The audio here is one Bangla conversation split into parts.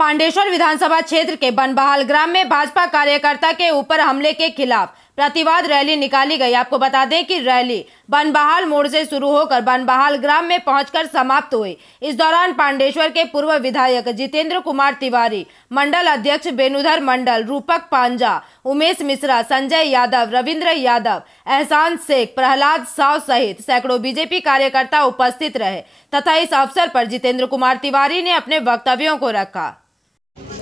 पांडेश्वर विधानसभा क्षेत्र के बनबहाल ग्राम में भाजपा कार्यकर्ता के ऊपर हमले के खिलाफ प्रतिवाद रैली निकाली गई। आपको बता दें कि रैली बनबहाल मोड़ से शुरू होकर बनबहाल ग्राम में पहुंचकर समाप्त हुई। इस दौरान पांडेश्वर के पूर्व विधायक जितेंद्र कुमार तिवारी, मंडल अध्यक्ष बेनुधर मंडल, रूपक पांजा, उमेश मिश्रा, संजय यादव, रविंद्र यादव, एहसान शेख, प्रहलाद साव सहित सैकड़ों बीजेपी कार्यकर्ता उपस्थित रहे तथा इस अवसर पर जितेंद्र कुमार तिवारी ने अपने वक्तव्यों को रखा।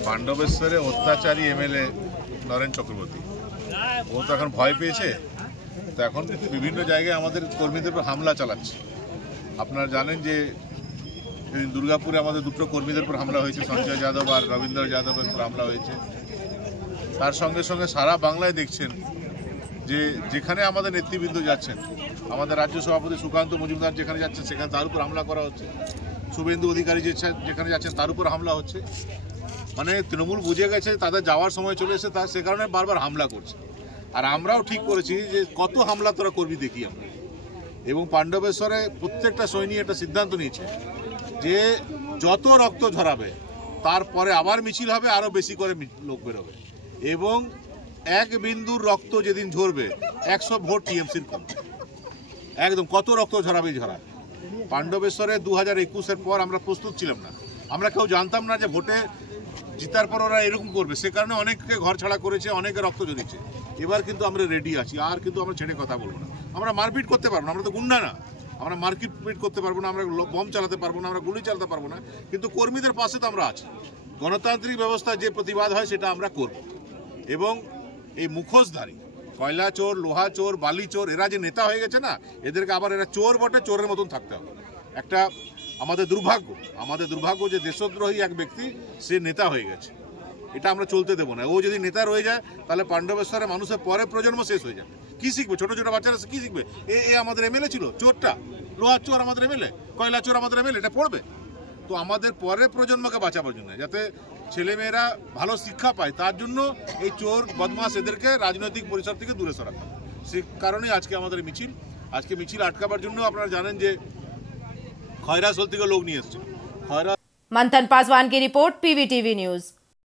पांडवेश्वरे अत्याचारी एमएलए नरेन चक्रवर्ती वो तो এখন ভয় পেয়েছে, তো এখন বিভিন্ন জায়গায় আমাদের কর্মীদের উপর হামলা চালাচ্ছে। আপনারা জানেন যে দুর্গাপুরে আমাদের দুটো কর্মীদের উপর হামলা হয়েছে, সঞ্জয় যাদব আর রবীন্দ্র যাদবের উপর হামলা হয়েছে। তার সঙ্গে সঙ্গে সারা বাংলায় দেখছেন যে যেখানে আমাদের নেতৃবৃন্দ যাচ্ছেন, আমাদের রাজ্য সভাপতি সুকান্ত মজুমদার যেখানে যাচ্ছেন সেখানে তার উপর হামলা করা হচ্ছে, শুভেন্দু অধিকারী যেখানে যাচ্ছেন তার উপর হামলা হচ্ছে। মানে তৃণমূল বুঝে গেছে তাদের যাওয়ার সময় চলে এসে তার সে কারণে বারবার হামলা করছে। আর আমরাও ঠিক করেছি যে কত হামলা তোরা করবি দেখি আমরা। এবং পাণ্ডবেশ্বরে প্রত্যেকটা সৈনিক একটা সিদ্ধান্ত নিয়েছে যে যত রক্ত ঝরাবে তারপরে আবার মিছিল হবে, আরও বেশি করে লোক বেরোবে এবং এক বিন্দুর রক্ত যেদিন ঝরবে 100 ভোট টিএমসির কমবে। একদম কত রক্ত ঝরাবে ঝরা। পাণ্ডবেশ্বরে 2021-এর পর আমরা প্রস্তুত ছিলাম না, আমরা কেউ জানতাম না যে ভোটে জিতার পর ওরা এরকম করবে, সে কারণে অনেককে ঘর ছাড়া করেছে, অনেকে রক্ত ঝরিয়েছে। এবার কিন্তু আমরা রেডি আছি, আর কিন্তু আমরা ছেড়ে কথা বলবো না। আমরা মারপিট করতে পারবো না, আমরা তো গুন্ডা না, আমরা মারপিট করতে পারবো না, আমরা বম চালাতে পারবো না, আমরা গুলি চালাতে পারবো না, কিন্তু কর্মীদের পাশে তো আমরা আছি। গণতান্ত্রিক ব্যবস্থায় যে প্রতিবাদ হয় সেটা আমরা করব। এবং এই মুখোশধারী কয়লা চোর, লোহা চোর, বালি চোর, এরা যে নেতা হয়ে গেছে না, এদেরকে আবার এরা চোর বটে, চোরের মতন থাকতে হবে। একটা আমাদের দুর্ভাগ্য যে দেশদ্রোহী এক ব্যক্তি সে নেতা হয়ে গেছে, এটা আমরা চলতে দেবো না। ও যদি নেতা রয়ে যায় তাহলে পাণ্ডবেশ্বরে মানুষের পরে প্রজন্ম শেষ হয়ে যাবে। কি শিখবে ছোট ছোট বাচ্চারা, কি শিখবে? এ আমাদের এমএলএ ছিল, চোরটা, লোহার চোর আমাদের এমএলএ, কয়লা চোর আমাদের এমএলএ, এটা পড়বে। তো আমাদের পরের প্রজন্মকে বাঁচাবার জন্য, যাতে ছেলেমেয়েরা ভালো শিক্ষা পায়, তার জন্য এই চোর বদমাস এদেরকে রাজনৈতিক পরিসর থেকে দূরে সরাতে হবে। সে কারণেই আজকে আমাদের মিছিল। আজকে মিছিল আটকাবার জন্য আপনারা জানেন যে खैरासोल থেকে লোক নিয়ে এসেছে। मंथन पासवान की रिपोर्ट, पीवीटीवी न्यूज।